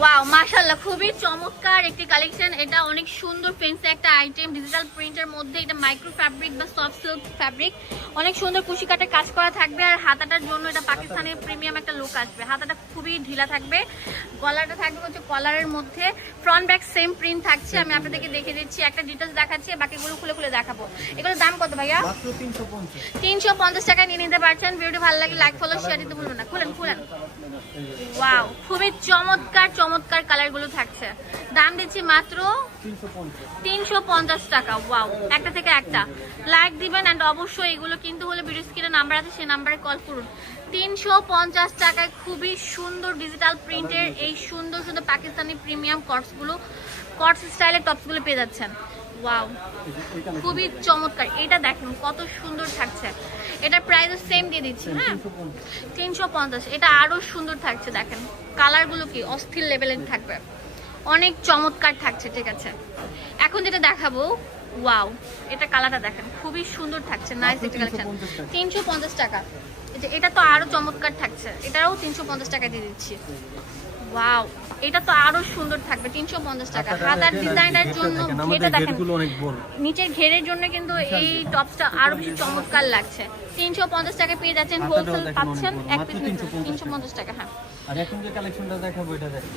Wow মাশাআল্লাহ, খুবই চমৎকার একটি কালেকশন। এটা অনেক সুন্দর ফেন্সি একটা আইটেম, ডিজিটাল প্রিন্টের মধ্যে। এটা মাইক্রো ফ্যাব্রিক বা সফট সিল্ক ফ্যাব্রিক, অনেক সুন্দর কুশি কাটে কাজ করা থাকবে। আর হাতাটার জন্য এটা পাকিস্তানি প্রিমিয়াম একটা লুক আসবে। হাতাটা খুবই ঢিলা থাকবে, গলাটা থাকবে হচ্ছে কলারের মধ্যে, ফ্রন্ট ব্যাক সেম প্রিন্ট থাকছে। আমি আপনাদেরকে দেখে দিচ্ছি, একটা ডিটেলস দেখাচ্ছি, বাকিগুলো খুলে খুলে দেখাবো। এগুলোর দাম কত ভাইয়া? 350 টাকায় নিয়ে নিতে পারছেন। ভিডিওটি ভালো লাগে লাইক ফলো শেয়ার দিতে ভুলবেন না। খুলেন খুলেন। ওয়াও, খুবই চমৎকার চমৎকার কালার গুলো থাকছে। দাম দিচ্ছি মাত্র 350 টাকা। ওয়াও, একটা থেকে একটা লাইক দিবেন। এন্ড অবশ্যই এগুলো কিন্তু হলে ভিডিও স্ক্রিনে নাম্বার আছে, সেই নাম্বারে কল করুন। 350 টাকায় খুবই সুন্দর ডিজিটাল প্রিন্টের এই সুন্দর সুন্দর পাকিস্তানি প্রিমিয়াম কটস গুলো, কটস স্টাইলের টপস গুলো পেয়ে যাচ্ছেন। ওয়াও, খুবই চমৎকার। এটা দেখেন কত সুন্দর থাকছে। এটার প্রাইস সেম দিয়ে দিচ্ছি। হ্যাঁ, 350। এটা আরো সুন্দর থাকছে, দেখেন কালার গুলো কি অস্থির লেভেলের থাকবে, অনেক চমৎকার থাকছে। ঠিক আছে, এখন যেটা দেখাবো, ওয়াও, এটা কালারটা দেখেন খুবই সুন্দর থাকছে, নাইস একটা কালেকশন। 350 টাকা। এটা তো আরো চমৎকার থাকছে, এটাও 350 টাকা দিয়ে দিচ্ছি। ওয়াও, এটা তো আরো সুন্দর থাকবে, 350 টাকা। হাতার ডিজাইনের জন্য ঘেরটা দেখেন, নিচের ঘেরের জন্য কিন্তু এই টপসটা আরো বেশি চমৎকার লাগছে। 350 টাকা পেয়ে যাচ্ছেন, হোলসেল পাচ্ছেন এক পিস 350 টাকা। হ্যাঁ, আর এখন যে কালেকশনটা দেখাবো এটা দেখেন